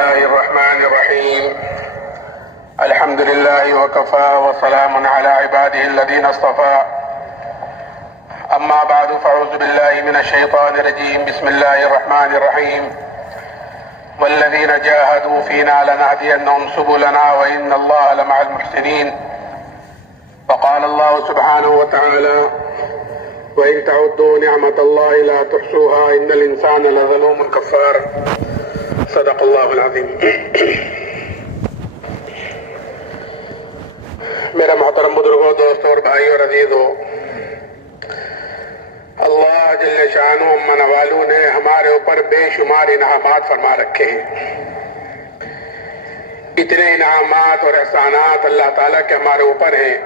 الله الرحمن الرحيم. الحمد لله وكفى وسلام على عباده الذين اصطفى. أما بعد فأعوذ بالله من الشيطان الرجيم. بسم الله الرحمن الرحيم. والذين جاهدوا فينا لنهدينهم سبلنا وإن الله لمع المحسنين. وقال الله سبحانه وتعالى: وإن تعدوا نعمة الله لا تحصوها إن الإنسان لظلوم كفار. صدق الله العظيم. میرا محترم بزرگوں، دوستوں اور بھائیوں اور عزیزوں، اللہ جل شانہ من والو نے ہمارے اوپر بے شمار انعامات فرما رکھے ہیں۔ اتنے انعامات اور احسانات اللہ تعالیٰ کے ہمارے اوپر ہیں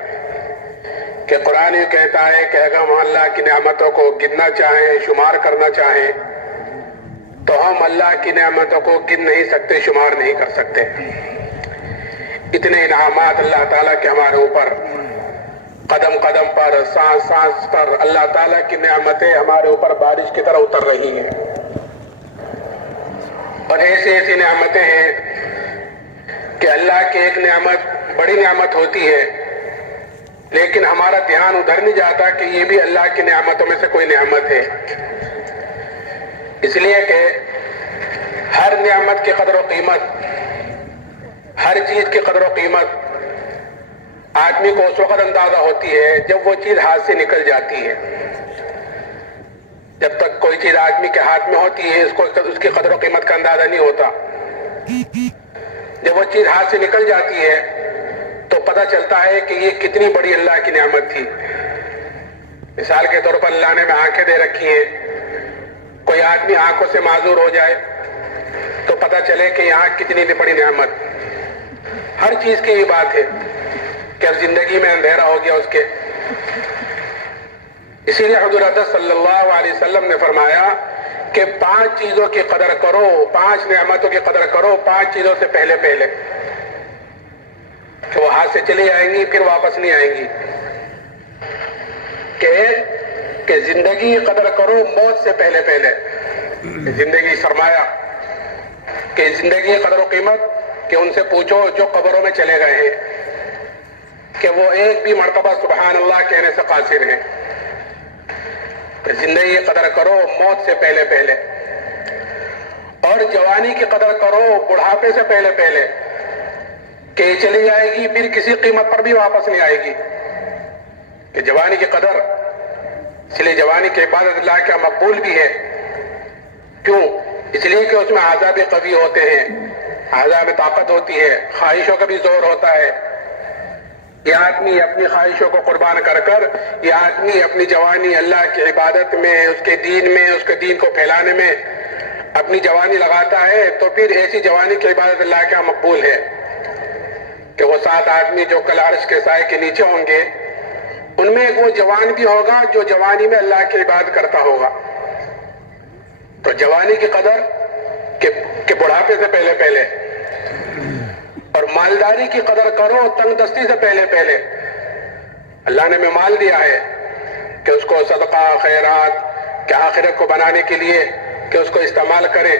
کہ قرآن یہ کہتا ہے کہ اگر ہم اللہ کی نعمتوں کو گننا چاہیں، شمار کرنا چاہیں، تو ہم اللہ کی نعمتوں کو گن نہیں سکتے، شمار نہیں کر سکتے۔ اتنے انعامات اللہ تعالیٰ کے ہمارے اوپر، قدم قدم پر، سانس سانس پر اللہ تعالیٰ کی نعمتیں ہمارے اوپر بارش کی طرح اتر رہی ہیں، اور ایسی ایسی نعمتیں ہیں کہ اللہ کی ایک نعمت بڑی نعمت ہوتی ہے، لیکن ہمارا دھیان ادھر نہیں جاتا کہ یہ بھی اللہ کی نعمتوں میں سے کوئی نعمت ہے، اس لیے کہ ہر نعمت کی قدر و قیمت، ہر چیز کی قدر و قیمت آدمی کو اس وقت اندازہ ہوتی ہے جب وہ چیز ہاتھ سے نکل جاتی ہے۔ جب تک کوئی چیز آدمی کے ہاتھ میں ہوتی ہے اس کی قدر و قیمت کا اندازہ نہیں ہوتا۔ جب وہ چیز ہاتھ سے نکل جاتی ہے تو پتہ چلتا ہے کہ یہ کتنی بڑی اللہ کی نعمت تھی۔ مثال کے طور پر اللہ نے ہمیں آنکھیں دے رکھی ہیں، کوئی آدمی آنکھوں سے معذور ہو جائے تو پتہ چلے کہ یہ آنکھ کتنی بڑی نعمت۔ ہر چیز کی یہ بات ہے کہ اب زندگی میں اندھیرا ہو گیا اس کے، اسی لیے حضور اقدس صلی اللہ علیہ وسلم نے فرمایا کہ 5 چیزوں کی قدر کرو، 5 نعمتوں کی قدر کرو 5 چیزوں سے پہلے پہلے، کہ وہ ہاتھ سے چلی آئیں گی پھر واپس نہیں آئیں گی۔ کہ زندگی کی قدر کرو موت سے پہلے پہلے، زندگی سرمایہ، کہ زندگی کی قدر و قیمت کہ ان سے پوچھو جو قبروں میں چلے گئے ہیں کہ وہ ایک بھی مرتبہ سبحان اللہ کہنے سے قاصر ہیں۔ زندگی کی قدر کرو موت سے پہلے پہلے، اور جوانی کی قدر کرو بڑھاپے سے پہلے پہلے، کہ یہ چلی جائے گی پھر کسی قیمت پر بھی واپس نہیں آئے گی۔ کہ جوانی کی قدر، اس لیے جوانی کی عبادت اللہ کا مقبول بھی ہے۔ کیوں؟ اس لیے کہ اس میں اعضاء قوی ہوتے ہیں، اعضاء میں طاقت ہوتی ہے، خواہشوں کا بھی زور ہوتا ہے۔ یہ آدمی اپنی خواہشوں کو قربان کر کر، یہ آدمی اپنی جوانی اللہ کی عبادت میں، اس کے دین میں، اس کے دین کو پھیلانے میں اپنی جوانی لگاتا ہے، تو پھر ایسی جوانی کی عبادت اللہ کا مقبول ہے کہ وہ 7 آدمی جو کل عرش کے سائے کے نیچے ہوں گے، ان میں ایک وہ جوان بھی ہوگا جو جوانی میں اللہ کی عبادت کرتا ہوگا۔ تو جوانی کی قدر کہ بڑھاپے سے پہلے پہلے، اور مالداری کی قدر کرو تنگ دستی سے پہلے پہلے۔ اللہ نے ہمیں مال دیا ہے کہ اس کو صدقہ، خیرات، کہ آخرت کو بنانے کے لیے کہ اس کو استعمال کریں،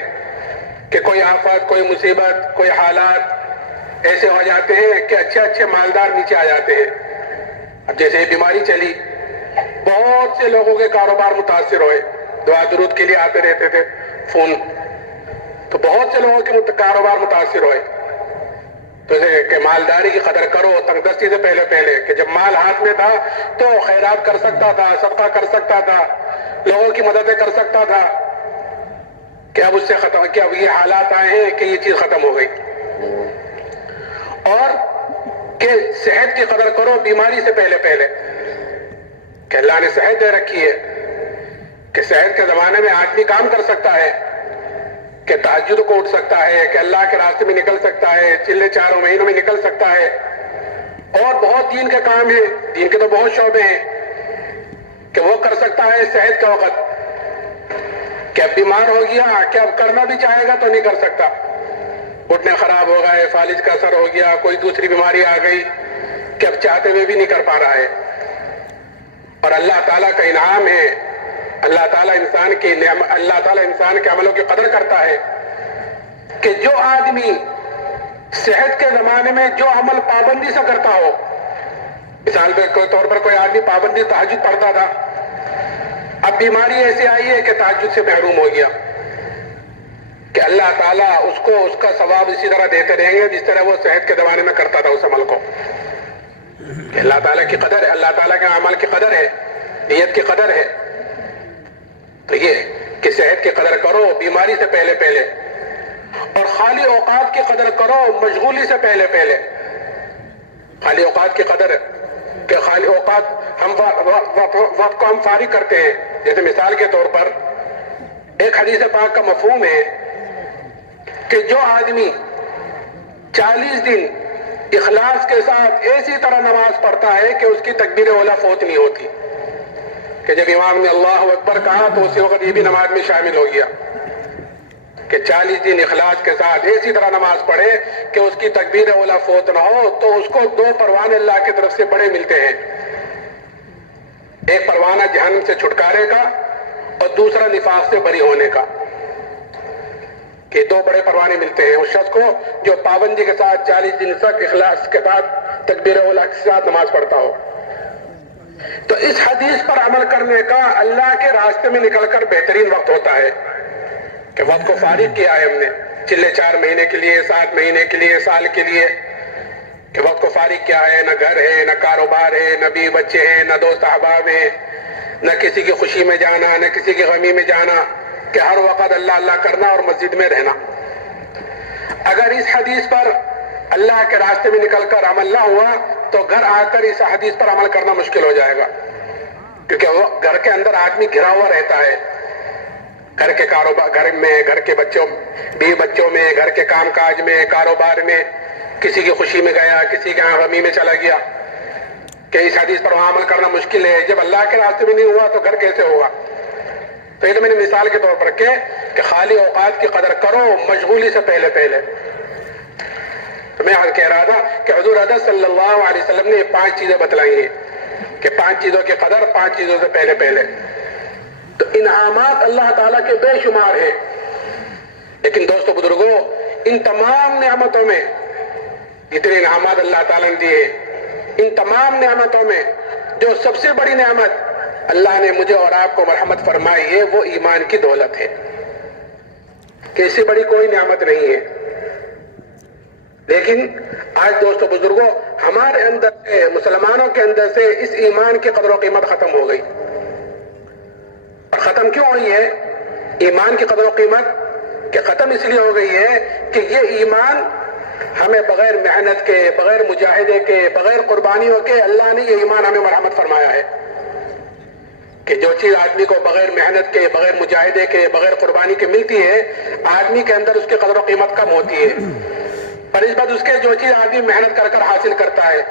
کہ کوئی آفت، کوئی مصیبت، کوئی حالات ایسے ہو جاتے ہیں کہ اچھے اچھے مالدار نیچے آ جاتے ہیں۔ اب جیسے یہ بیماری چلی، بہت سے لوگوں کے کاروبار متاثر ہوئے، دعا درود کے لیے آتے رہتے تھے فون، تو بہت سے لوگوں کے کاروبار متاثر ہوئے۔ تو کہ مالداری کی قدر کرو تنگ دستی سے پہلے پہلے، کہ جب مال ہاتھ میں تھا تو خیرات کر سکتا تھا، صدقہ کر سکتا تھا، لوگوں کی مددیں کر سکتا تھا، کہ اب اس سے ختم، کہ اب یہ حالات آئے ہیں کہ یہ چیز ختم ہو گئی۔ اور کہ صحت کی قدر کرو بیماری سے پہلے پہلے، کہ اللہ نے صحت دے رکھی ہے، کہ صحت کے زمانے میں آدمی کام کر سکتا ہے، کہ تہجد کو اٹھ سکتا ہے، کہ اللہ کے راستے میں نکل سکتا ہے، چلے 4 مہینوں میں نکل سکتا ہے، اور بہت دین کے کام ہیں، دین کے تو بہت شعبے ہیں کہ وہ کر سکتا ہے صحت کے وقت۔ کہ اب بیمار ہو گیا کہ اب کرنا بھی چاہے گا تو نہیں کر سکتا، گھٹنے خراب ہو گئے، فالج کا اثر ہو گیا، کوئی دوسری بیماری آ گئی کہ اب چاہتے ہوئے بھی نہیں کر پا رہا ہے۔ اور اللہ تعالیٰ کا انعام ہے، اللہ تعالیٰ انسان کے عملوں کی قدر کرتا ہے کہ جو آدمی صحت کے زمانے میں جو عمل پابندی سے کرتا ہو، مثال کے طور پر کوئی آدمی پابندی تہجد پڑھتا تھا، اب بیماری ایسی آئی ہے کہ تہجد سے محروم ہو گیا، کہ اللہ تعالیٰ اس کو اس کا ثواب اسی طرح دیتے رہیں گے جس طرح وہ صحت کے زمانے میں کرتا تھا اس عمل کو. کہ اللہ تعالیٰ کی قدر ہے، اللہ تعالیٰ کے اعمال کی قدر ہے، نیت کی قدر ہے. تو یہ کہ صحت کی قدر کرو بیماری سے پہلے پہلے، اور خالی اوقات کی قدر کرو مشغولی سے پہلے پہلے. خالی اوقات کی قدر کہ خالی اوقات ہم وقت کو ہم فارغ کرتے ہیں. جیسے مثال کے طور پر ایک حدیث پاک کا مفہوم ہے کہ جو آدمی 40 دن اخلاص کے ساتھ ایسی طرح نماز پڑھتا ہے کہ اس کی تکبیر اولیٰ فوت نہیں ہوتی، کہ جب امام نے اللہ اکبر کہا تو اسی وقت یہ بھی نماز میں شامل ہو گیا، کہ 40 دن اخلاص کے ساتھ ایسی طرح نماز پڑھے کہ اس کی تکبیر اولیٰ فوت نہ ہو، تو اس کو 2 پروانے اللہ کی طرف سے بڑے ملتے ہیں. ایک پروانہ جہنم سے چھٹکارے کا اور دوسرا نفاق سے بری ہونے کا. کہ 2 بڑے پروانے ملتے ہیں اس شخص کو جو پابندی کے ساتھ 40 دن تک اخلاص کے بعد تکبیر اولیٰ کے ساتھ نماز پڑھتا ہو. تو اس حدیث پر عمل کرنے کا اللہ کے راستے میں نکل کر بہترین وقت ہوتا ہے کہ وقت کو فارغ کیا ہے ہم نے چلے 4 مہینے کے لیے، 7 مہینے کے لیے، سال کے لیے، کہ وقت کو فارغ کیا ہے. نہ گھر ہے، نہ کاروبار ہے، نہ بیوی بچے ہیں، نہ دوست احباب ہیں، نہ کسی کی خوشی میں جانا، نہ کسی کی غمی میں جانا، کہ ہر وقت اللہ اللہ کرنا اور مسجد میں رہنا. اگر اس حدیث پر اللہ کے راستے میں نکل کر عمل نہ ہوا تو گھر آ کر اس حدیث پر عمل کرنا مشکل ہو جائے گا، کیونکہ وہ گھر کے اندر آدمی گھرا ہوا رہتا ہے. گھر کے کاروبار، گھر میں، گھر کے بچوں، بیوی بچوں میں، گھر کے کام کاج میں، کاروبار میں، کسی کی خوشی میں گیا، کسی کے غمی میں چلا گیا، کہ اس حدیث پر وہاں عمل کرنا مشکل ہے. جب اللہ کے راستے میں نہیں ہوا تو گھر کیسے ہوگا؟ تو یہ تو میں نے مثال کے طور پر کہ خالی اوقات کی قدر کرو مشغولی سے پہلے پہلے. تو میں کہہ رہا تھا کہ حضور اقدس صلی اللہ علیہ وسلم نے 5 چیزیں بتلائی ہیں کہ 5 چیزوں کی قدر 5 چیزوں سے پہلے پہلے. تو انعامات اللہ تعالیٰ کے بے شمار ہیں، لیکن دوستو بزرگوں، ان تمام نعمتوں میں جتنے انعامات اللہ تعالیٰ نے دیے، ان تمام نعمتوں میں جو سب سے بڑی نعمت اللہ نے مجھے اور آپ کو مرحمت فرمائی ہے وہ ایمان کی دولت ہے، کہ اس سے بڑی کوئی نعمت نہیں ہے. لیکن آج دوستو بزرگوں ہمارے اندر سے، مسلمانوں کے اندر سے اس ایمان کی قدر و قیمت ختم ہو گئی. اور ختم کیوں ہوئی ہے ایمان کی قدر و قیمت؟ کہ ختم اس لیے ہو گئی ہے کہ یہ ایمان ہمیں بغیر محنت کے، بغیر مجاہدے کے، بغیر قربانیوں کے اللہ نے یہ ایمان ہمیں مرحمت فرمایا ہے. کہ جو چیز آدمی کو بغیر محنت کے، بغیر مجاہدے کے، بغیر قربانی کے ملتی ہے، آدمی کے اندر اس کی قدر و قیمت کم ہوتی ہے. پر اس بات اس کے جو چیز آدمی محنت کر کر حاصل کرتا ہے،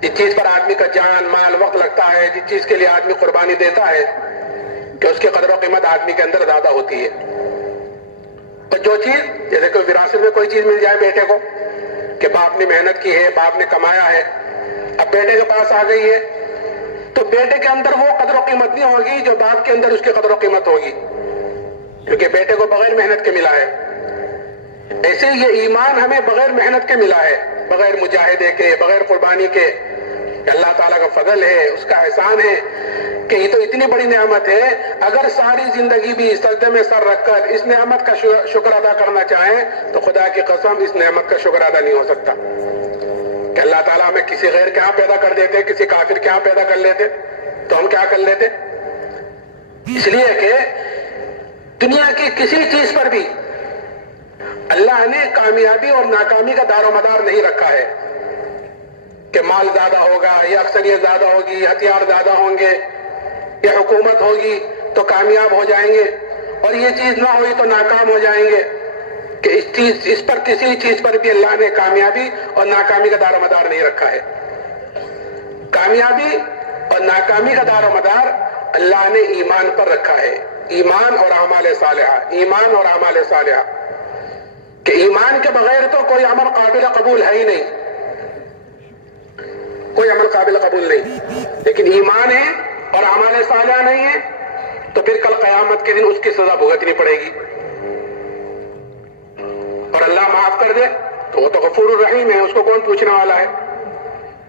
جس چیز پر آدمی کا جان، مال، وقت لگتا ہے، جس چیز کے لیے آدمی قربانی دیتا ہے، کہ اس کی قدر و قیمت آدمی کے اندر زیادہ ہوتی ہے. تو جو چیز، جیسے کوئی وراثت میں کوئی چیز مل جائے بیٹے کو، کہ باپ نے محنت کی ہے، باپ نے کمایا ہے، اب بیٹے کے پاس آ گئی ہے، تو بیٹے کے اندر وہ قدر و قیمت نہیں ہوگی جو باپ کے اندر اس کی قدر و قیمت ہوگی، کیونکہ بیٹے کو بغیر محنت کے ملا ہے. ایسے ہی یہ ایمان ہمیں بغیر محنت کے ملا ہے، بغیر مجاہدے کے، بغیر قربانی کے. کہ اللہ تعالیٰ کا فضل ہے، اس کا احسان ہے کہ یہ تو اتنی بڑی نعمت ہے، اگر ساری زندگی بھی سجدے میں سر رکھ کر اس نعمت کا شکر ادا کرنا چاہیں تو خدا کی قسم اس نعمت کا شکر ادا نہیں ہو سکتا. کہ اللہ تعالیٰ ہمیں کسی غیر کے ہاں پیدا کر دیتے، کسی کافر کے ہاں پیدا کر لیتے تو ہم کیا کر لیتے؟ اس لیے کہ دنیا کی کسی چیز پر بھی اللہ نے کامیابی اور ناکامی کا دار و مدار نہیں رکھا ہے کہ مال زیادہ ہوگا یا اکثریت زیادہ ہوگی، ہتھیار زیادہ ہوں گے یا حکومت ہوگی تو کامیاب ہو جائیں گے، اور یہ چیز نہ ہوئی تو ناکام ہو جائیں گے. کہ اس پر کسی چیز پر بھی اللہ نے کامیابی اور ناکامی کا دار و مدار نہیں رکھا ہے. کامیابی اور ناکامی کا دار و مدار اللہ نے ایمان پر رکھا ہے، ایمان اور اعمال صالحہ، ایمان اور اعمال صالحہ. کہ ایمان کے بغیر تو کوئی عمل قابل قبول ہے ہی نہیں، کوئی عمل قابل قبول نہیں. لیکن ایمان ہے اور اعمال صالحہ نہیں ہے تو پھر کل قیامت کے دن اس کی سزا بھگتنی پڑے گی. اللہ معاف کر دے تو وہ تو غفور الرحیم ہے، اس کو کون پوچھنے والا ہے؟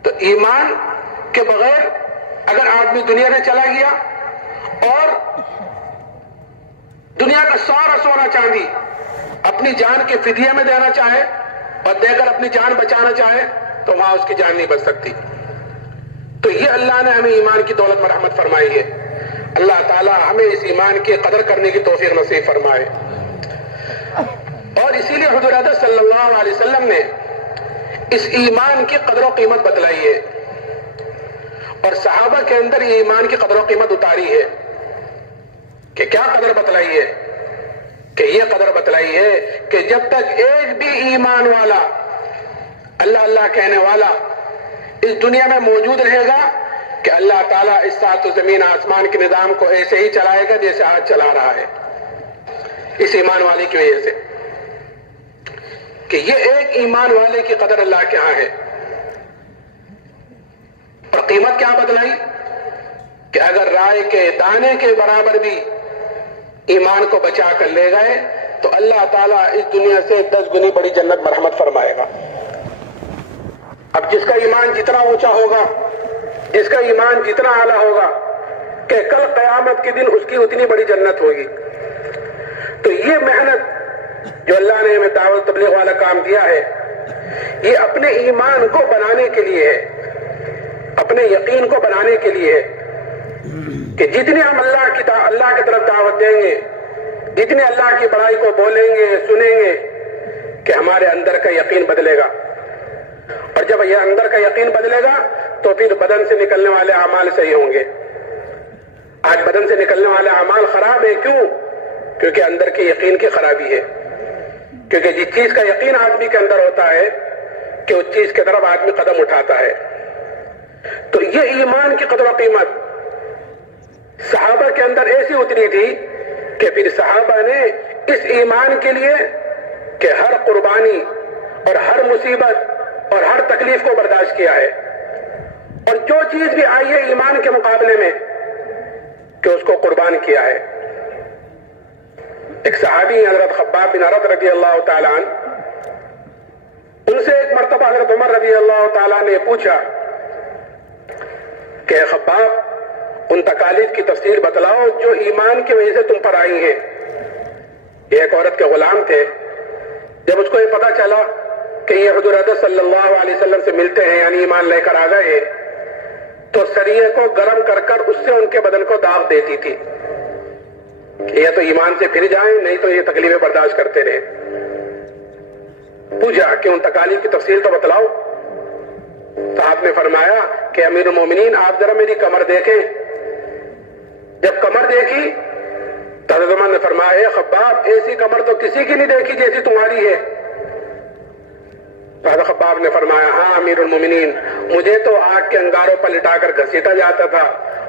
تو ایمان کے بغیر اگر آدمی دنیا سے چلا گیا اور دنیا کا سارا سونا چاندی اپنی جان کے فدیے میں دینا چاہے اور دے کر اپنی جان بچانا چاہے تو وہاں اس کی جان نہیں بچ سکتی. تو یہ اللہ نے ہمیں ایمان کی دولت مرحمت فرمائی ہے. اللہ تعالی ہمیں اس ایمان کی قدر کرنے کی توفیق نصیب فرمائے. اور اسی لیے حضور اقدس صلی اللہ علیہ وسلم نے اس ایمان کی قدر و قیمت بتلائی ہے اور صحابہ کے اندر یہ ایمان کی قدر و قیمت اتاری ہے. کہ کیا قدر بتلائی ہے؟ کہ یہ قدر بتلائی ہے کہ جب تک ایک بھی ایمان والا اللہ اللہ کہنے والا اس دنیا میں موجود رہے گا کہ اللہ تعالیٰ اس سات و زمین آسمان کے نظام کو ایسے ہی چلائے گا جیسے آج چلا رہا ہے، اس ایمان والے کی وجہ سے. کہ یہ ایک ایمان والے کی قدر اللہ کے ہاں ہے. اور قیمت کیا بتلائی کہ اگر رائے کے دانے کے برابر بھی ایمان کو بچا کر لے گئے تو اللہ تعالیٰ اس دنیا سے 10 گنی بڑی جنت مرحمت فرمائے گا. اب جس کا ایمان جتنا اونچا ہوگا، جس کا ایمان جتنا اعلیٰ ہوگا کہ کل قیامت کے دن اس کی اتنی بڑی جنت ہوگی. تو یہ محنت جو اللہ نے ہمیں دعوت تبلیغ والا کام دیا ہے، یہ اپنے ایمان کو بنانے کے لیے ہے، اپنے یقین کو بنانے کے لیے ہے کہ جتنی ہم اللہ کی طرف دعوت دیں گے، جتنی اللہ کی بڑائی کو بولیں گے سنیں گے کہ ہمارے اندر کا یقین بدلے گا. اور جب یہ اندر کا یقین بدلے گا تو پھر بدن سے نکلنے والے اعمال صحیح ہوں گے. آج بدن سے نکلنے والے اعمال خراب ہیں. کیوں؟ کیونکہ اندر کے یقین کی خرابی ہے. کیونکہ جس چیز کا یقین آدمی کے اندر ہوتا ہے کہ اس چیز کی طرف آدمی قدم اٹھاتا ہے. تو یہ ایمان کی قدر و قیمت صحابہ کے اندر ایسی اتری تھی کہ پھر صحابہ نے اس ایمان کے لیے کہ ہر قربانی اور ہر مصیبت اور ہر تکلیف کو برداشت کیا ہے. اور جو چیز بھی آئی ہے ایمان کے مقابلے میں کہ اس کو قربان کیا ہے. ایک صحابی حضرت خباب بن عرط رضی اللہ تعالیٰ عنہ، ان سے ایک مرتبہ حضرت عمر رضی اللہ تعالیٰ نے پوچھا کہ خباب ان تکالیف کی تفصیل بتلاؤ جو ایمان کی وجہ سے تم پر آئی ہیں. یہ ایک عورت کے غلام تھے. جب اس کو یہ پتا چلا کہ یہ حضور اقدس صلی اللہ علیہ وسلم سے ملتے ہیں، یعنی ایمان لے کر آ گئے، تو سریے کو گرم کر کر اس سے ان کے بدن کو داغ دیتی تھی کہ یہ تو ایمان سے پھر جائیں، نہیں تو یہ تکلیفیں برداشت کرتے رہے. پوچھا کہ ان تکالیف کی تفصیل تو بتلاؤ. تو آپ نے فرمایا کہ امیر المومنین آپ ذرا میری کمر دیکھیں. جب کمر دیکھی تو حضرت عمر نے فرمایا اے خباب ایسی کمر تو کسی کی نہیں دیکھی جیسی تمہاری ہے. حضرت خباب نے فرمایا ہاں امیر المومنین، مجھے تو آگ کے انگاروں پر لٹا کر گھسیٹا جاتا تھا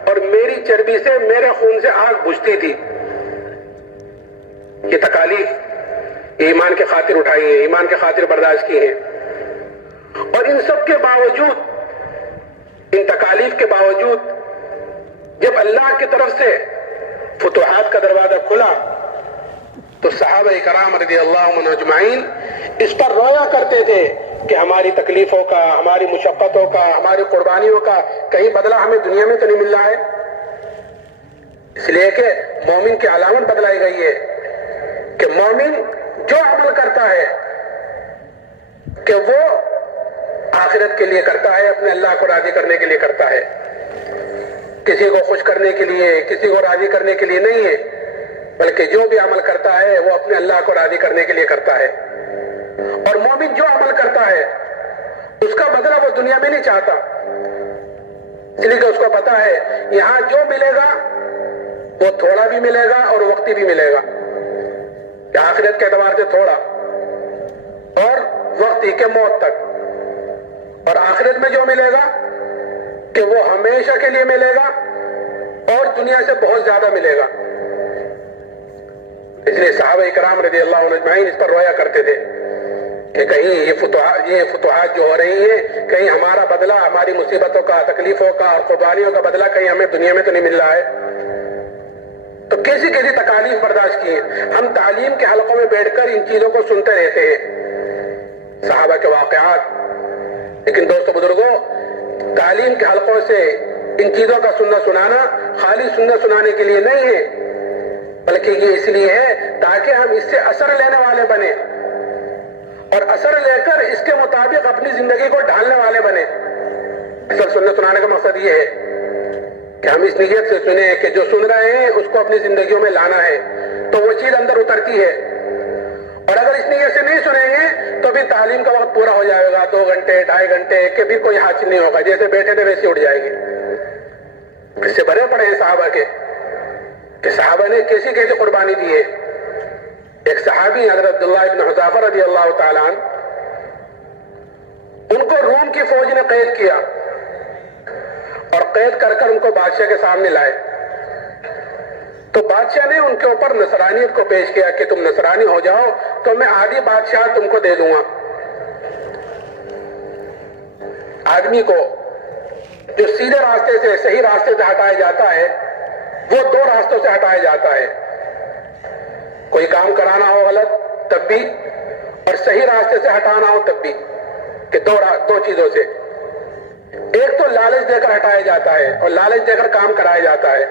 اور میری چربی سے میرے خون سے آگ بجھتی تھی. یہ تکالیف ایمان کے خاطر اٹھائی ہیں، ایمان کے خاطر برداشت کی ہیں. اور ان سب کے باوجود، ان تکالیف کے باوجود، جب اللہ کی طرف سے فتوحات کا دروازہ کھلا تو صحابہ کرام رضی اللہ عنہم اجمعین اس پر رویا کرتے تھے کہ ہماری تکلیفوں کا، ہماری مشقتوں کا، ہماری قربانیوں کا کہیں بدلہ ہمیں دنیا میں تو نہیں مل رہا ہے. اس لیے کہ مومن کی علامت بدلائی گئی ہے کہ مومن جو عمل کرتا ہے کہ وہ آخرت کے لیے کرتا ہے، اپنے اللہ کو راضی کرنے کے لیے کرتا ہے، کسی کو خوش کرنے کے لیے، کسی کو راضی کرنے کے لیے نہیں ہے، بلکہ جو بھی عمل کرتا ہے وہ اپنے اللہ کو راضی کرنے کے لیے کرتا ہے. اور مومن جو عمل کرتا ہے اس کا بدلہ وہ دنیا میں نہیں چاہتا، اس لیے کہ اس کو پتا ہے یہاں جو ملے گا وہ تھوڑا بھی ملے گا اور وقتی بھی ملے گا. کہ آخرت کے اعتبار سے تھوڑا اور وقتی کے موت تک. اور آخرت میں جو ملے گا کہ وہ ہمیشہ کے لیے ملے گا اور دنیا سے بہت زیادہ ملے گا. اس لیے صحابہ کرام رضی اللہ عنہ اجمعین اس پر رویا کرتے تھے کہ کہیں یہ فتوحات جو ہو رہی ہیں کہیں ہمارا بدلہ، ہماری مصیبتوں کا، تکلیفوں کا اور قربانیوں کا بدلہ کہیں ہمیں دنیا میں تو نہیں مل رہا ہے. تو کیسی کیسی تکالیف برداشت کی ہیں. ہم تعلیم کے حلقوں میں بیٹھ کر ان چیزوں کو سنتے رہتے ہیں صحابہ کے واقعات. لیکن دوستو بزرگوں، تعلیم کے حلقوں سے ان چیزوں کا سننا سنانا خالی سننا سنانے کے لیے نہیں ہے، بلکہ یہ اس لیے ہے تاکہ ہم اس سے اثر لینے والے بنے اور اثر لے کر اس کے مطابق اپنی زندگی کو ڈھالنے والے بنے. اصل سننا سنانے کا مقصد یہ ہے کہ ہم اس نیت سے سنیں کہ جو سن رہے ہیں اس کو اپنی زندگیوں میں لانا ہے، تو وہ چیز اندر اترتی ہے. اور اگر اس نیت سے نہیں سنیں گے تو بھی تعلیم کا وقت پورا ہو جائے گا، 2 گھنٹے 2.5 گھنٹے کہ بھی کوئی حاصل نہیں ہوگا، جیسے بیٹھے تھے ویسے اٹھ جائے گی. اس سے بڑے پڑے ہیں صحابہ کے کہ صحابہ نے کیسی کیسی قربانی دی ہے. ایک صحابی حضرت عبداللہ ابن حذافہ رضی اللہ تعالیٰ عنہ، ان کو روم کی فوج نے قید کیا اور قید کر کر ان کو بادشاہ کے سامنے لائے. تو بادشاہ نے ان کے اوپر نصرانیت کو پیش کیا کہ تم نصرانی ہو جاؤ تو میں آدھی بادشاہ تم کو دے دوں گا. آدمی کو جو سیدھے راستے سے صحیح راستے سے ہٹایا جاتا ہے وہ 2 راستوں سے ہٹایا جاتا ہے. کوئی کام کرانا ہو غلط تب بھی، اور صحیح راستے سے ہٹانا ہو تب بھی، کہ 2 چیزوں سے. ایک تو لالچ دے کر ہٹایا جاتا ہے اور لالچ دے کر کام کرایا جاتا ہے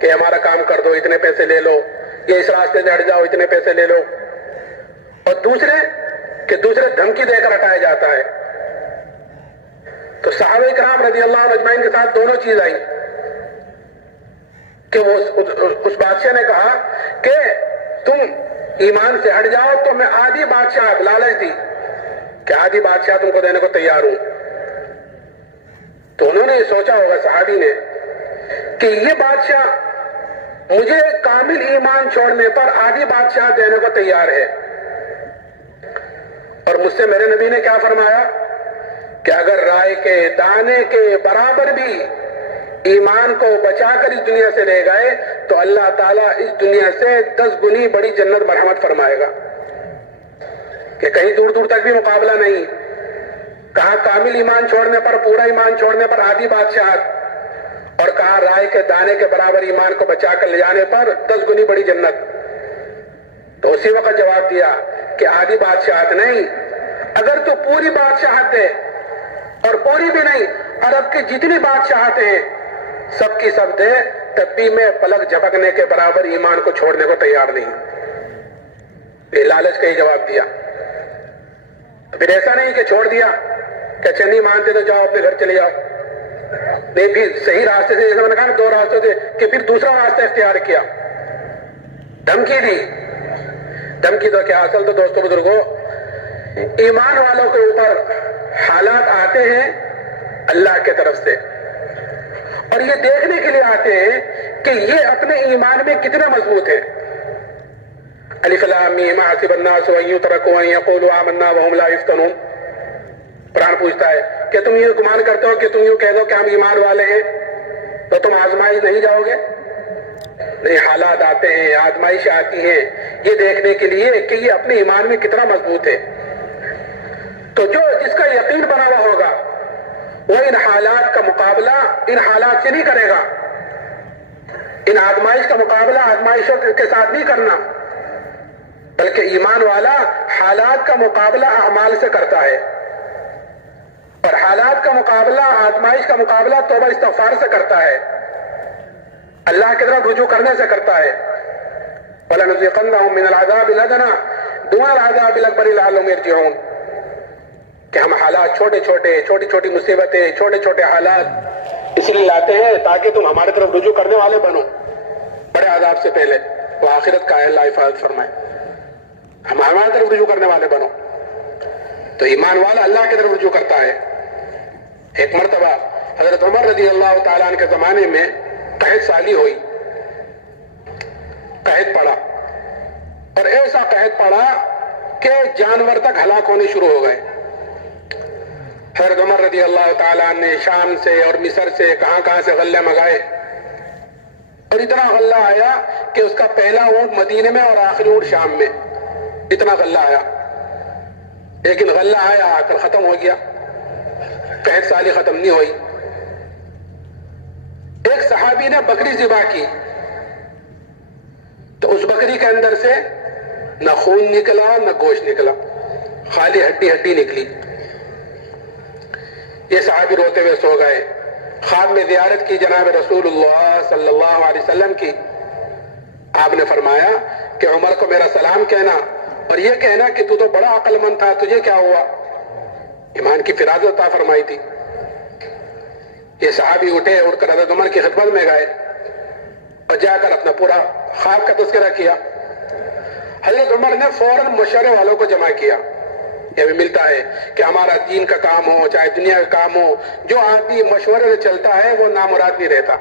کہ ہمارا کام کر دو، اتنے پیسے لے لو، یا اس راستے سے ہٹ جاؤ، اتنے پیسے لے لو. اور دوسرے دھمکی دے کر ہٹایا جاتا ہے. تو صحابہ کرام رضی اللہ عنہ اجمعین کے ساتھ دونوں چیز آئی کہ وہ اس بادشاہ نے کہا کہ تم ایمان سے ہٹ جاؤ تو میں آدھی بادشاہ، لالچ دی کہ آدھی بادشاہ تم کو دینے کو تیار ہوں. تو انہوں نے سوچا ہوگا صحابی نے کہ یہ بادشاہ مجھے کامل ایمان چھوڑنے پر آدھی بادشاہ دینے کو تیار ہے، اور مجھ سے میرے نبی نے کیا فرمایا کہ اگر رائے کے دانے کے برابر بھی ایمان کو بچا کر اس دنیا سے لے گئے تو اللہ تعالیٰ اس دنیا سے 10 گنی بڑی جنت مرحمت فرمائے گا. کہ کہیں دور دور تک بھی مقابلہ نہیں، کہا کامل ایمان چھوڑنے پر، پورا ایمان چھوڑنے پر آدھی بادشاہت، اور کہا رائے کے دانے کے برابر ایمان کو بچا کر لے جانے پر 10 گنی بڑی جنت. تو اسی وقت جواب دیا کہ آدھی بادشاہت نہیں، اگر تو پوری بادشاہت دے، اور پوری بھی نہیں، عرب کی جتنی بادشاہت ہیں سب کی سب دے، تب بھی میں پلک جھپکنے کے برابر ایمان کو چھوڑنے کو تیار نہیں. یہ لالچ کا ہی جواب دیا. پھر ایسا نہیں کہ چھوڑ دیا کہ اچھا نہیں مانتے تو جاؤ اپنے گھر چلے جاؤ، نہیں، پھر صحیح راستے سے، جیسے میں نے کہا 2 راستوں سے، کہ پھر دوسرا راستہ اختیار کیا، دھمکی دی. دھمکی تو کیا، اصل تو دوستو بزرگوں ایمان والوں کے اوپر حالات آتے ہیں اللہ کے طرف سے، اور یہ دیکھنے کے لیے آتے ہیں کہ یہ اپنے ایمان میں کتنے مضبوط ہیں. الف لام میم حسب الناس ان یترکوا ان یقولوا آمنا وهم لا یفتنون. قرآن پوچھتا ہے کہ تم یہ گمان کرتے ہو کہ تم یوں کہہ دو کہ ہم ایمان والے ہیں تو تم آزمائش نہیں جاؤ گے؟ نہیں، حالات آتے ہیں، آزمائش آتی ہے یہ دیکھنے کے لیے کہ یہ اپنے ایمان میں کتنا مضبوط ہے. تو جس کا یقین بنا ہوا ہوگا وہ ان حالات کا مقابلہ ان حالات سے نہیں کرے گا. ان آزمائش کا مقابلہ آزمائشوں کے ساتھ نہیں کرنا، بلکہ ایمان والا حالات کا مقابلہ اعمال سے کرتا ہے، اور حالات کا مقابلہ، آزمائش کا مقابلہ توبہ استغفار سے کرتا ہے، اللہ کی طرف رجوع کرنے سے کرتا ہے. وَلَنُذِيقَنَّهُم مِّنَ الْعَذَابِ الْأَدْنَىٰ دُونَ الْعَذَابِ الْأَكْبَرِ لَعَلَّهُمْ يَرْجِعُونَ. کہ ہم حالات چھوٹی چھوٹی مصیبتیں، چھوٹے چھوٹے حالات اس لیے لاتے ہیں تاکہ تم ہمارے طرف رجوع کرنے والے بنو بڑے عذاب سے پہلے، وہ آخرت کا ہے، اللہ حفاظت فرمائے، ہم ہمارے طرف رجوع کرنے والے بنو. تو ایمان والا اللہ کی طرف رجوع کرتا ہے. ایک مرتبہ حضرت عمر رضی اللہ تعالیٰ عنہ کے زمانے میں قحط سالی ہوئی، قحط پڑا، اور ایسا قحط پڑا کہ جانور تک ہلاک ہونے شروع ہو گئے. حضرت عمر رضی اللہ تعالیٰ عنہ نے شام سے اور مصر سے کہاں سے غلے منگائے، اور اتنا غلہ آیا کہ اس کا پہلا اونٹ مدینے میں اور آخری اونٹ شام میں، اتنا غلہ آیا. لیکن غلہ آیا آ کر ختم ہو گیا، قحط سالی ختم نہیں ہوئی. ایک صحابی نے بکری ذبح کی تو اس بکری کے اندر سے نہ خون نکلا نہ گوشت نکلا، خالی ہڈی ہڈی نکلی. یہ صحابی روتے ہوئے سو گئے. خواب میں زیارت کی جناب رسول اللہ صلی اللہ علیہ وسلم کی. آپ نے فرمایا کہ عمر کو میرا سلام کہنا اور یہ کہنا کہ تو بڑا عقل مند تھا, تجھے کیا ہوا. ایمان کی فراست عطا فرمائی تھی. یہ صحابی اٹھے, اٹھ کر حضرت عمر کی خدمت میں گئے اور جا کر اپنا پورا خواب کا تذکرہ کیا. حضرت عمر نے فوراً مشورے والوں کو جمع کیا. یہ بھی ملتا ہے کہ ہمارا دین کا کام ہو چاہے دنیا کا کام ہو, جو آدمی مشورے سے چلتا ہے وہ نامراد نہیں رہتا.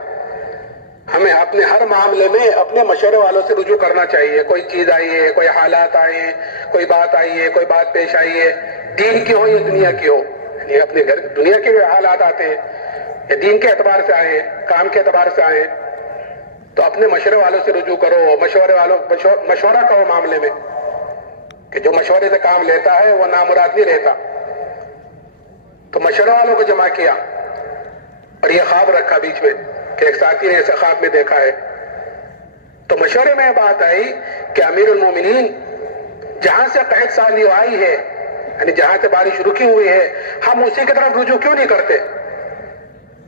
ہمیں اپنے ہر معاملے میں اپنے مشورے والوں سے رجوع کرنا چاہیے. کوئی چیز آئی ہے, کوئی حالات آئے ہیں, کوئی بات آئی ہے, کوئی بات پیش آئی ہے, دین کی ہو یا دنیا کی ہو. یعنی اپنے گھر دنیا کے بھی حالات آتے ہیں یا دین کے اعتبار سے آئے ہیں, کام کے اعتبار سے آئے ہیں, تو اپنے مشورے والوں سے رجوع کرو. مشورہ کرو معاملے میں, کہ جو مشورے سے کام لیتا ہے وہ نامراد نہیں رہتا. تو مشورے والوں کو جمع کیا اور یہ خواب رکھا بیچ میں کہ ایک ساتھی نے ایسے خواب میں دیکھا ہے. تو مشورے میں بات آئی کہ امیر المومنین, جہاں سے قحط سالی آئی ہے, یعنی جہاں سے بارش رکی ہوئی ہے, ہم اسی کی طرف رجوع کیوں نہیں کرتے.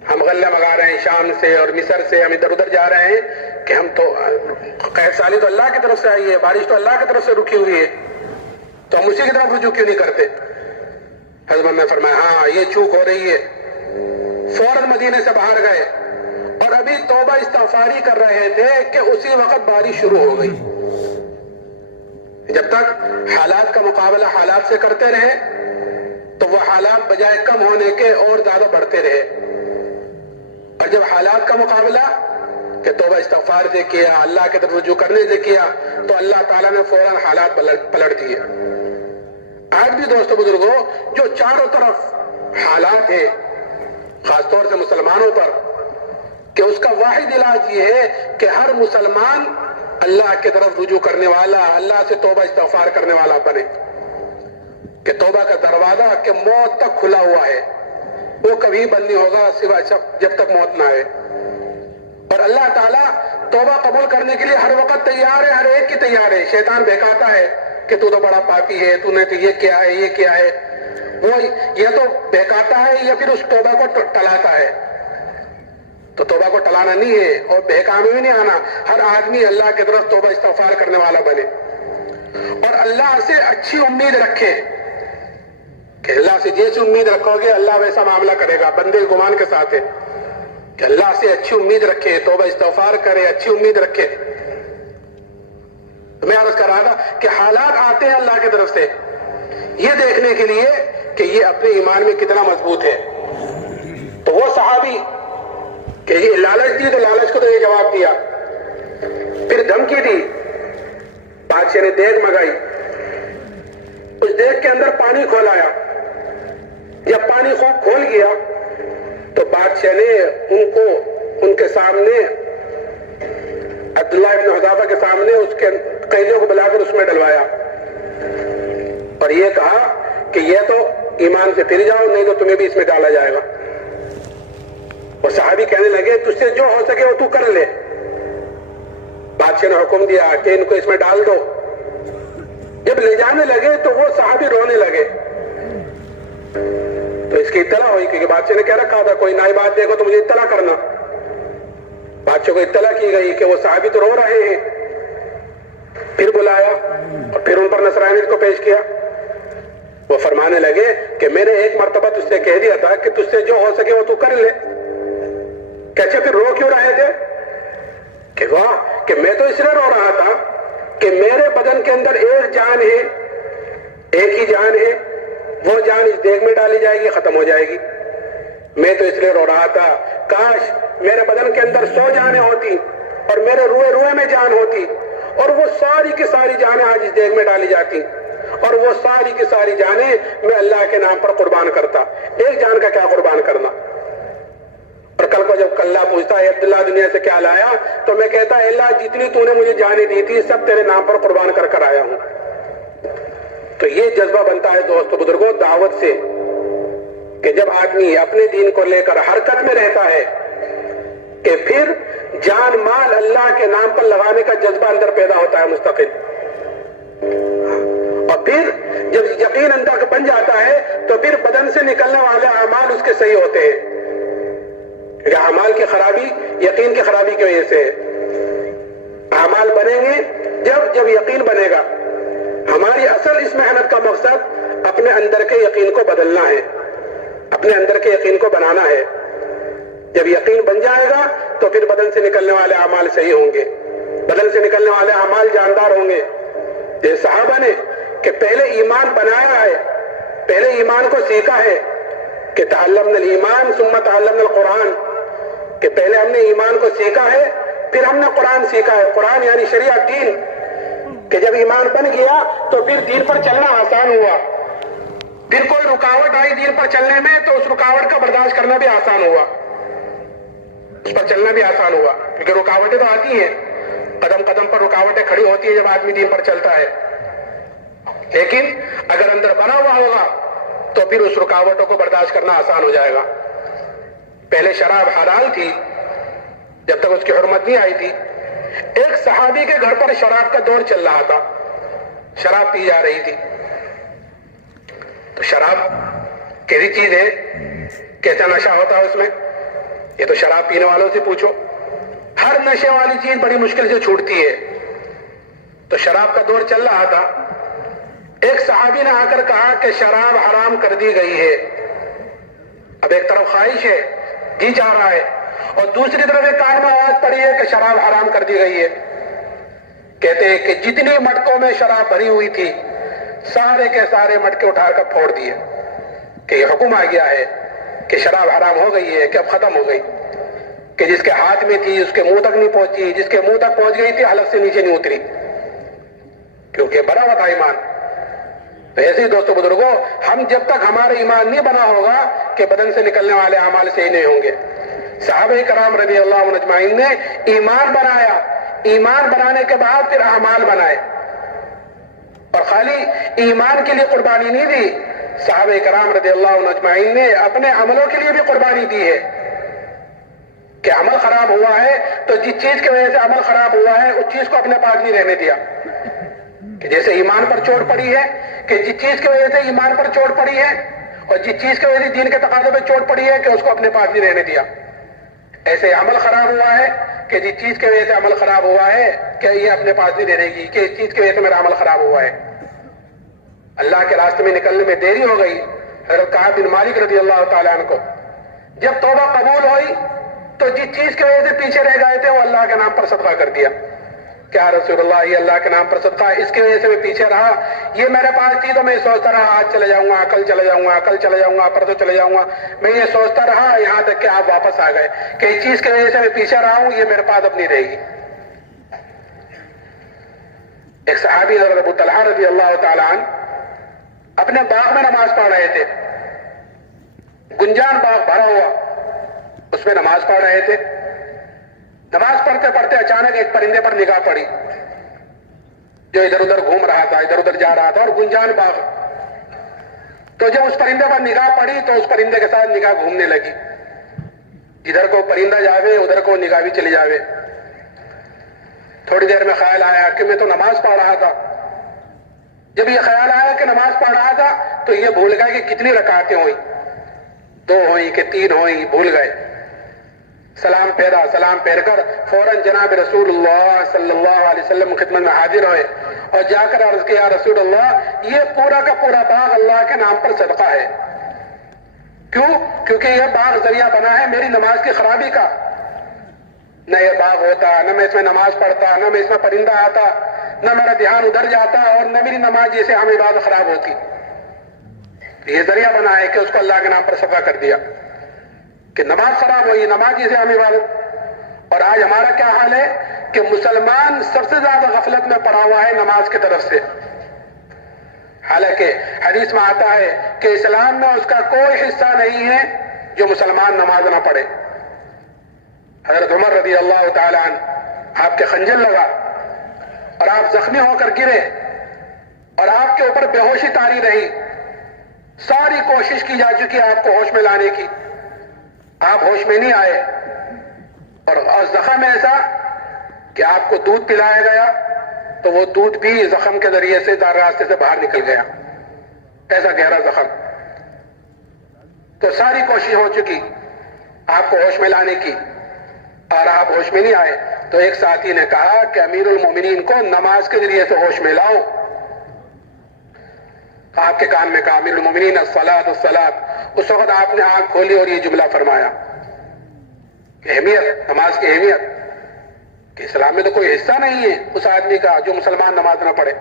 ہم غلہ منگا رہے ہیں شام سے اور مصر سے, ہم ادھر ادھر جا رہے ہیں کہ ہم تو قحط سالی تو اللہ کی طرف سے آئی ہے, بارش تو اللہ کی طرف سے رکی ہوئی ہے, تو ہم اسی کی طرف رجوع کیوں نہیں کرتے. حضرت نے فرمایا ہاں یہ چوک ہو رہی ہے. فوراً مدینے سے باہر گئے اور ابھی توبہ استغفاری کر رہے تھے کہ اسی وقت بارش شروع ہو گئی. جب تک حالات کا مقابلہ حالات سے کرتے رہے تو وہ حالات بجائے کم ہونے کے اور زیادہ بڑھتے رہے, اور جب حالات کا مقابلہ کہ توبہ استغفار سے کیا, اللہ کی طرف رجوع کرنے سے کیا, تو اللہ تعالیٰ نے فوراً حالات پلٹ دیے. آج بھی دوستو بزرگوں, جو چاروں طرف حالات ہیں خاص طور سے مسلمانوں پر, کہ اس کا واحد علاج یہ ہے کہ ہر مسلمان اللہ کی طرف رجوع کرنے والا, اللہ سے توبہ استغفار کرنے والا بنے. کہ توبہ کا دروازہ کہ موت تک کھلا ہوا ہے, وہ کبھی بند نہیں ہوگا سوائے جب تک موت نہ آئے. اور اللہ تعالیٰ توبہ قبول کرنے کے لیے ہر وقت تیار ہے, ہر ایک کی تیار ہے. شیطان بہکاتا ہے کہ تو بڑا پاپی ہے, تو نے تو یہ کیا ہے, یہ کیا ہے. وہ یا تو بہکاتا ہے یا پھر اس توبہ کو ٹلاتا ہے. تو توبہ کو ٹلانا نہیں ہے اور بہکانے میں نہیں آنا. ہر آدمی اللہ کی طرف توبہ استغفار کرنے والا بنے اور اللہ سے اچھی امید رکھے کہ اللہ سے جیسی امید رکھو گے اللہ ویسا معاملہ کرے گا. بندے گمان کے ساتھ ہے کہ اللہ سے اچھی امید رکھے, توبہ استغفار کرے, اچھی امید رکھے. میں عرض کر رہا تھا کہ حالات آتے ہیں اللہ کی طرف سے یہ دیکھنے کے لیے کہ یہ اپنے ایمان میں کتنا مضبوط ہے. تو وہ صحابی کہ یہ لالچ دی, تو لالچ کو تو یہ جواب دیا. پھر دھمکی دی, بادشاہ نے دیگ منگائی, اس دیگ کے اندر پانی کھولایا. جب پانی خوب کھول گیا تو بادشاہ نے ان کے سامنے عبداللہ ابن حذافہ کے سامنے اس کے قیدیوں کو بلا کر اس میں ڈلوایا اور یہ کہا کہ یہ تو ایمان سے پھر جاؤ, نہیں تو تمہیں بھی اس میں ڈالا جائے گا. اور صحابی کہنے لگے تجھ سے جو ہو سکے وہ تو کر لے. بادشاہ نے حکم دیا کہ ان کو اس میں ڈال دو. جب لے جانے لگے تو وہ صحابی رونے لگے. تو اس کی اطلاع ہوئی کیونکہ بادشاہ نے کہہ رکھا تھا کوئی نئی بات دیکھو تو مجھے اطلاع کرنا. بادشاہ کو اطلاع کی گئی کہ وہ صحابی تو رو رہے ہیں. پھر بلایا اور پھر ان پر نصرانیت کو پیش کیا. وہ فرمانے لگے کہ میں نے ایک مرتبہ تجھ سے کہہ دیا تھا کہ تجھ سے جو ہو سکے وہ تو کر لے. کیسے پھر رو کیوں رہے تھے؟ کہ واہ, کہ میں تو اس لیے رو رہا تھا کہ میرے بدن کے اندر ایک جان ہے, ایک ہی جان ہے, وہ جان اس دیگ میں ڈالی جائے گی, ختم ہو جائے گی. میں تو اس لیے رو رہا تھا کاش میرے بدن کے اندر 100 جانیں ہوتی اور میرے روئے روئے میں جان ہوتی اور وہ ساری کی ساری جانیں آج اس دیگ میں ڈالی جاتی اور وہ ساری کی ساری جانیں میں اللہ کے نام پر قربان کرتا. ایک جان کا کیا قربان کرنا. اور کل کو جب اللہ پوچھتا ہے عبداللہ دنیا سے کیا لایا, تو میں کہتا ہے اللہ جتنی تو نے مجھے جانیں دی تھی سب تیرے نام پر قربان کر کر آیا ہوں. تو یہ جذبہ بنتا ہے دوستو بزرگوں دعوت سے کہ جب آدمی اپنے دین کو لے کر حرکت میں رہتا ہے کہ پھر جان مال اللہ کے نام پر لگانے کا جذبہ اندر پیدا ہوتا ہے مستقل. اور پھر جب یقین اندر بن جاتا ہے تو پھر بدن سے نکلنے والے اعمال اس کے صحیح ہوتے ہیں، کیونکہ اعمال کی خرابی یقین کی خرابی کی وجہ سے ہے۔ اعمال بنیں گے جب یقین بنے گا۔ ہماری اصل اس محنت کا مقصد اپنے اندر کے یقین کو بدلنا ہے، اپنے اندر کے یقین کو بنانا ہے۔ جب یقین بن جائے گا تو پھر بدن سے نکلنے والے اعمال صحیح ہوں گے، بدن سے نکلنے والے اعمال جاندار ہوں گے۔ یہ صحابہ نے کہ پہلے ایمان بنایا ہے، پہلے ایمان کو سیکھا ہے کہ تعلمنا الایمان ثم تعلمنا القرآن، کہ پہلے ہم نے ایمان کو سیکھا ہے پھر ہم نے قرآن سیکھا ہے۔ قرآن یعنی شریعت، دین، کہ جب ایمان بن گیا تو پھر دین پر چلنا آسان ہوا۔ پھر کوئی رکاوٹ آئی دین پر چلنے میں تو اس رکاوٹ کا برداشت کرنا بھی آسان ہوا، اس پر چلنا بھی آسان ہوا، کیونکہ رکاوٹیں تو آتی ہیں، قدم قدم پر رکاوٹیں کھڑی ہوتی ہیں جب آدمی دین پر چلتا ہے، لیکن اگر اندر بنا ہوا ہوگا تو پھر اس رکاوٹوں کو برداشت کرنا آسان ہو جائے گا۔ پہلے شراب حلال تھی جب تک اس کی حرمت نہیں آئی تھی۔ ایک صحابی کے گھر پر شراب کا دور چل رہا تھا، شراب پی جا رہی تھی۔ تو شراب کیسی چیز ہے، کیسا نشہ ہوتا ہے اس میں، یہ تو شراب پینے والوں سے پوچھو۔ ہر نشے والی چیز بڑی مشکل سے چھوٹتی ہے۔ تو شراب کا دور چل رہا تھا، ایک صحابی نے آ کر کہا کہ شراب حرام کر دی گئی ہے۔ اب ایک طرف خواہش ہے، جی چاہ رہا ہے، اور دوسری طرف ایک کان میں آواز پڑی ہے کہ شراب حرام کر دی گئی ہے۔ کہتے ہیں کہ جتنی مٹکوں میں شراب بھری ہوئی تھی سارے کے سارے مٹکے اٹھا کر پھوڑ دیے کہ یہ حکم آ گیا ہے کہ شراب حرام ہو گئی ہے، کہ اب ختم ہو گئی، کہ جس کے ہاتھ میں تھی اس کے منہ تک نہیں پہنچی، جس کے منہ تک پہنچ گئی تھی حلق سے نیچے نہیں اتری، کیونکہ بنا ہوا تھا ایمان۔ تو ایسے ہی دوستو بزرگوں، ہم جب تک ہمارا ایمان نہیں بنا ہوگا کہ بدن سے نکلنے والے اعمال صحیح نہیں ہوں گے۔ صحابہ کرام رضی اللہ عنہ اجمعین نے ایمان بنایا، ایمان بنانے کے بعد پھر اعمال بنائے، اور خالی ایمان کے لیے قربانی نہیں دی، صحابہ کرام رضی اللہ عنہ اجمعین نے اپنے عملوں کے لیے بھی قربانی دی ہے کہ عمل خراب ہوا ہے تو جس چیز کی وجہ سے عمل خراب ہوا ہے اس چیز کو اپنے پاس نہیں رہنے دیا، کہ جیسے ایمان پر چوٹ پڑی ہے، کہ جس چیز کی وجہ سے ایمان پر چوٹ پڑی ہے اور جس چیز کی وجہ سے دین کے تقاضے پہ چوٹ پڑی ہے کہ اس کو اپنے پاس نہیں رہنے دیا، ایسے عمل خراب ہوا ہے کہ جس چیز کی وجہ سے عمل خراب ہوا ہے کہ یہ اپنے پاس نہیں رہے گی، کہ اس چیز کی وجہ سے میرا عمل خراب ہوا ہے۔ اللہ کے راستے میں نکلنے میں دیری ہو گئی، حضرت کعب بن مالک رضی اللہ تعالیٰ عنہ کو جب توبہ قبول ہوئی تو جس چیز کی وجہ سے پیچھے رہ گئے تھے وہ اللہ کے نام پر صدقہ کر دیا۔ کیا رسول اللہ، یہ اللہ کے نام پر صدقہ، اس کی وجہ سے میں پیچھے رہا، یہ میرے پاس تھی تو میں سوچتا رہا آج چلے جاؤں گا، کل چلے جاؤں گا، کل چلے جاؤں گا، پرسوں چلے جاؤں گا، میں یہ سوچتا رہا یہاں تک کہ آپ واپس آ گئے کہ اس چیز کی وجہ سے میں پیچھے رہا ہوں، یہ میرے پاس اب نہیں رہے گی۔ ایک صحابی حضرت ابو طلحہ رضی اللہ تعالیٰ عنہ اپنے باغ میں نماز پڑھ رہے تھے، گنجان باغ بھرا ہوا، اس میں نماز پڑھ رہے تھے۔ نماز پڑھتے پڑھتے اچانک ایک پرندے پر نگاہ پڑی جو ادھر ادھر گھوم رہا تھا، ادھر ادھر جا رہا تھا، اور گنجان باغ۔ تو جب اس پرندے پر نگاہ پڑی تو اس پرندے کے ساتھ نگاہ گھومنے لگی، ادھر کو پرندہ جاوے ادھر کو نگاہ بھی چلی جاوے۔ تھوڑی دیر میں خیال آیا کہ میں تو نماز پڑھ رہا تھا۔ جب یہ خیال آیا کہ نماز پڑھ رہا تھا تو یہ بھول گئے کہ کتنی رکعتیں ہوئی، 2 ہوئی کہ 3 ہوئی، بھول گئے۔ سلام پھیرا، سلام پھیر کر فوراً جناب رسول اللہ صلی اللہ علیہ وسلم خدمت میں حاضر ہوئے اور جا کر عرض کیا، رسول اللہ یہ پورا کا پورا باغ اللہ کے نام پر صدقہ ہے۔ کیوں؟ کیونکہ یہ باغ ذریعہ بنا ہے میری نماز کی خرابی کا۔ نہ یہ باغ ہوتا، نہ میں اس میں نماز پڑھتا، نہ میں اس میں پرندہ آتا، نہ میرا دھیان ادھر جاتا، اور نہ میری نماز جیسے عام عبادت خراب ہوتی۔ یہ ذریعہ بنا ہے کہ اس کو اللہ کے نام پر صدقہ کر دیا کہ نماز خراب ہوئی، نماز جیسے عام عبادت۔ اور آج ہمارا کیا حال ہے کہ مسلمان سب سے زیادہ غفلت میں پڑا ہوا ہے نماز کی طرف سے، حالانکہ حدیث میں آتا ہے کہ اسلام میں اس کا کوئی حصہ نہیں ہے جو مسلمان نماز نہ پڑھے۔ حضرت عمر رضی اللہ تعالی عنہ، آپ کے خنجر لگا اور آپ زخمی ہو کر گرے اور آپ کے اوپر بے ہوشی طاری رہی، ساری کوشش کی جا چکی آپ کو ہوش میں لانے کی، آپ ہوش میں نہیں آئے، اور زخم ایسا کہ آپ کو دودھ پلایا گیا تو وہ دودھ بھی زخم کے ذریعے سے دار راستے سے باہر نکل گیا۔ ایسا گہرا زخم. تو ساری کوشش ہو چکی آپ کو ہوش میں لانے کی اور آپ ہوش میں نہیں آئے. تو ایک ساتھی نے کہا کہ امیر المومنین کو نماز کے ذریعے سے ہوش میں لاؤ. آپ کے کان میں کہا امیر المومنین الصلاۃ الصلاۃ. اس وقت آپ نے آنکھ کھولی اور یہ جملہ فرمایا کہ اہمیت نماز کی اہمیت کہ اسلام میں تو کوئی حصہ نہیں ہے اس آدمی کا جو مسلمان نماز نہ پڑھے.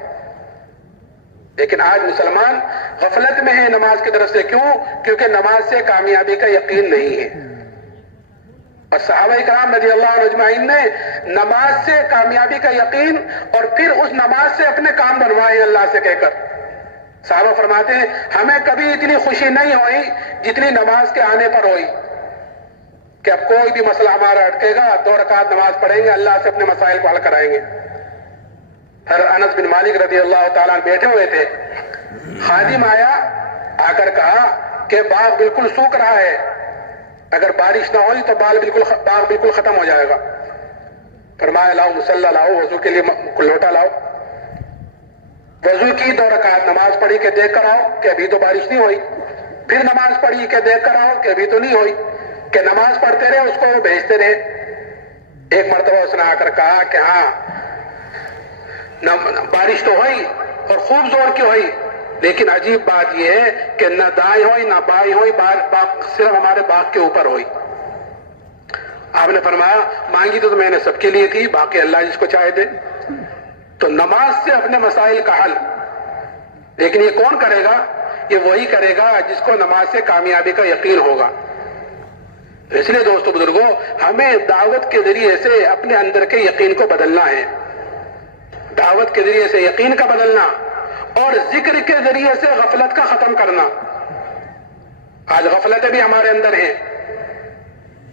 لیکن آج مسلمان غفلت میں ہے نماز کی طرف سے. کیوں؟ کیونکہ نماز سے کامیابی کا یقین نہیں ہے. اور صحابہ کرام رضی اللہ عنہ اجمعین نے نماز سے کامیابی کا یقین اور پھر اس نماز سے اپنے کام بنوائے اللہ سے کہہ کر. صحابہ فرماتے ہیں ہمیں کبھی اتنی خوشی نہیں ہوئی جتنی نماز کے آنے پر ہوئی کہ اب کوئی بھی مسئلہ ہمارا اٹکے گا 2 رکعت نماز پڑھیں گے اللہ سے اپنے مسائل کو حل کرائیں گے. ہر انس بن مالک رضی اللہ تعالیٰ بیٹھے ہوئے تھے. خادم آیا آ کر کہا کہ باغ بالکل سوکھ رہا ہے, اگر بارش نہ ہوئی تو باغ بالکل ختم ہو جائے گا. فرمایا لاؤ مصلی لاؤ, وضو کے لیے لوٹا لاؤ. وضو کی 2 رکعت نماز پڑھی کہ دیکھ کر آؤ کہ ابھی تو بارش نہیں ہوئی. پھر نماز پڑھی کہ دیکھ کر آؤ کہ ابھی تو نہیں ہوئی. کہ نماز پڑھتے رہے, اس کو وہ بھیجتے رہے. ایک مرتبہ اس نے آ کر کہا کہ ہاں بارش تو ہوئی اور خوب زور کی ہوئی, لیکن عجیب بات یہ ہے کہ نہ دائیں ہوئی نہ بائیں ہوئی, صرف ہمارے باغ کے اوپر ہوئی. آپ نے فرمایا مانگی تو میں نے سب کے لیے تھی, باقی اللہ جس کو چاہے دے. تو نماز سے اپنے مسائل کا حل. لیکن یہ کون کرے گا؟ یہ وہی کرے گا جس کو نماز سے کامیابی کا یقین ہوگا. اس لیے دوستو بزرگوں, ہمیں دعوت کے ذریعے سے اپنے اندر کے یقین کو بدلنا ہے. دعوت کے ذریعے سے یقین کا بدلنا اور ذکر کے ذریعے سے غفلت کا ختم کرنا. آج غفلتیں بھی ہمارے اندر ہیں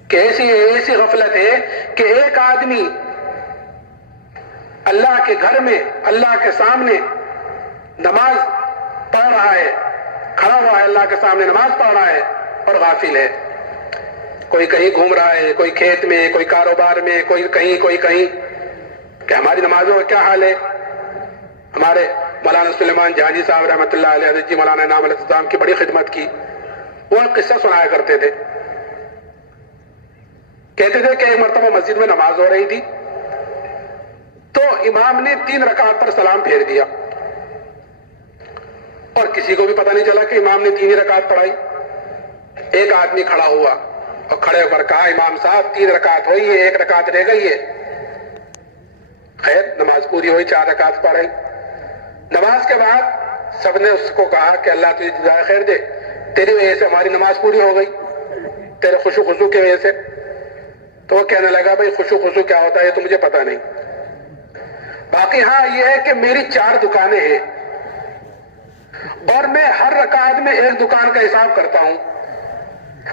کہ ایسی غفلت ہے کہ ایک آدمی اللہ کے گھر میں اللہ کے سامنے نماز پڑھ رہا ہے, کھڑا ہوا ہے اللہ کے سامنے نماز پڑھ رہا ہے اور غافل ہے. کوئی کہیں گھوم رہا ہے, کوئی کھیت میں, کوئی کاروبار میں, کوئی کہیں. کہ ہماری نمازوں کا کیا حال ہے؟ ہمارے مولانا سلیمان جہانگیر صاحب رحمۃ اللہ علیہ, حضرت جی مولانا انعام علیہ السلام کی بڑی خدمت کی. وہ ایک قصہ سنایا کرتے تھے. کہتے تھے کہ ایک مرتبہ مسجد میں نماز ہو رہی تھی تو امام نے 3 رکعت پر سلام پھیر دیا اور کسی کو بھی پتہ نہیں چلا کہ امام نے 3 رکعت پڑھائی. ایک آدمی کھڑا ہوا اور کھڑے ہو کر کہا امام صاحب 3 رکعت ہوئی ہے, 1 رکعت رہ گئی ہے. خیر نماز پوری ہوئی, 4 رکعت پڑھائی. نماز کے بعد سب نے اس کو کہا کہ اللہ تجھے جزائے خیر دے, تیری وجہ سے ہماری نماز پوری ہو گئی, تیرے خشوع خضوع کی وجہ سے. تو وہ کہنے لگا بھائی خشوع خضوع کیا ہوتا ہے یہ تو مجھے پتا نہیں, باقی ہاں یہ ہے کہ میری 4 دکانیں ہیں اور میں ہر رکعت میں 1 دکان کا حساب کرتا ہوں.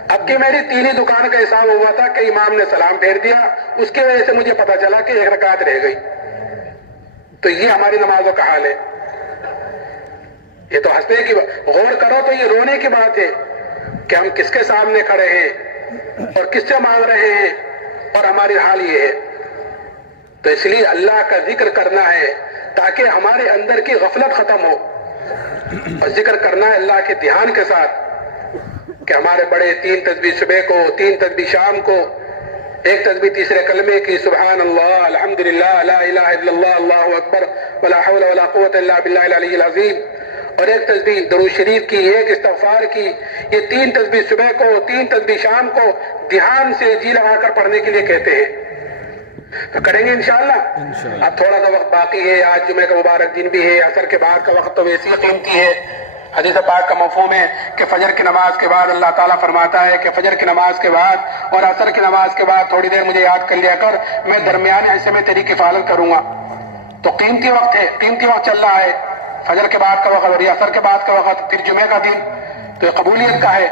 اب کہ میری 3 ہی دکان کا حساب ہوا تھا کہ امام نے سلام پھیر دیا, اس کی وجہ سے مجھے پتا چلا کہ 1 رکعت رہ گئی. تو یہ ہماری نمازوں کا حال ہے. یہ تو ہنسنے کی بات, غور کرو تو یہ رونے کی بات ہے کہ ہم کس کے سامنے کھڑے ہیں اور کس سے مانگ رہے ہیں اور ہماری حال یہ ہے. تو اس لیے اللہ کا ذکر کرنا ہے تاکہ ہمارے اندر کی غفلت ختم ہو, اور ذکر کرنا ہے اللہ کے دھیان کے ساتھ کہ ہمارے بڑے 3 تسبیح صبح کو, 3 تسبیح شام کو, 1 تسبیح تیسرے کلمے کی سبحان اللہ الحمدللہ لا الہ الا اللہ اللہ اکبر ولا حول ولا قوت الا باللہ العلی العظیم, اور 1 تسبیح درود شریف کی, 1 استغفار کی. یہ 3 تسبیح صبح کو, 3 تسبیح شام کو دھیان سے جی لگا کر پڑھنے کے لیے کہتے ہیں. تو کریں گے انشاءاللہ. اب تھوڑا سا وقت باقی ہے, آج جمعہ کا مبارک دن بھی ہے, عصر کے بعد کا وقت تو ویسے ہی قیمتی ہے. حدیث پاک کا مفہوم ہے کہ فجر کی نماز کے بعد اللہ تعالیٰ فرماتا ہے کہ فجر کی نماز کے بعد اور عصر کی نماز کے بعد تھوڑی دیر مجھے یاد کر لیا کر, میں درمیانے حصے میں تیری کفالت کروں گا. تو قیمتی وقت ہے, قیمتی وقت چل رہا ہے, فجر کے بعد کا وقت اور عصر کے بعد کا وقت, پھر جمعہ کا دن. تو یہ قبولیت کا ہے,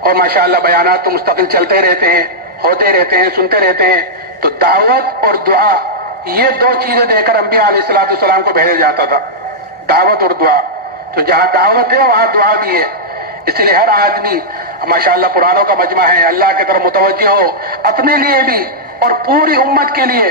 اور ماشاءاللہ بیانات تو مستقل چلتے رہتے ہیں, ہوتے رہتے ہیں, سنتے رہتے ہیں. تو دعوت اور دعا یہ 2 چیزیں دے کر انبیاء علیہ الصلوۃ والسلام کو بھیجا جاتا تھا, دعوت اور دعا. تو جہاں دعوت ہے وہاں دعا بھی ہے. اس لیے ہر آدمی ماشاءاللہ قرآنوں کا مجمع ہے, اللہ کی طرف متوجہ ہو, اپنے لیے بھی اور پوری امت کے لیے